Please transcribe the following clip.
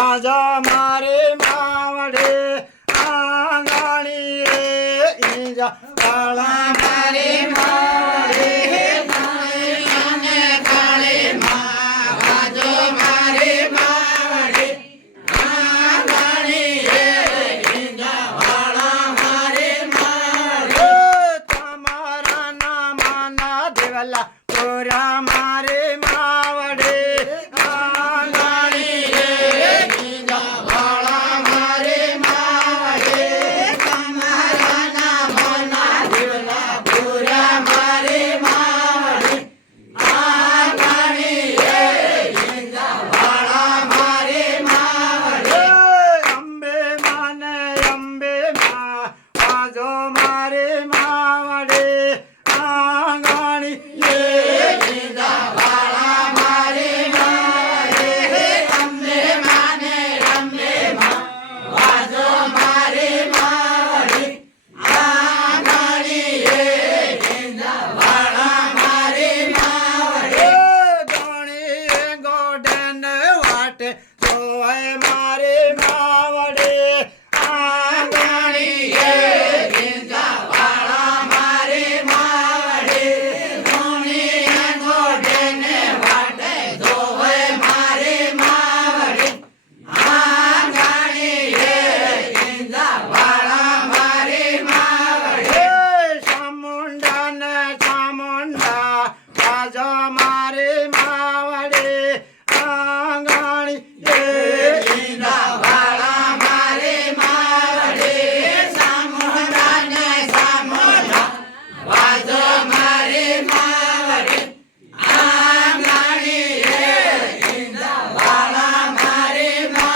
આજો મારે માવડે આંગણી રે ઈજા વાળા મારે માવડે પૂરા મારે માવડે આંગણી રે ઈજા વાળા મારે માવડે તમારા નામના દેવલા પૂરા મારે માવડે આંગણી રે ઈજા વાળા મારે માવડે અંબે માને અંબે માં આજો મારે માવડે આંગણી રે મારે માવડે આંગણી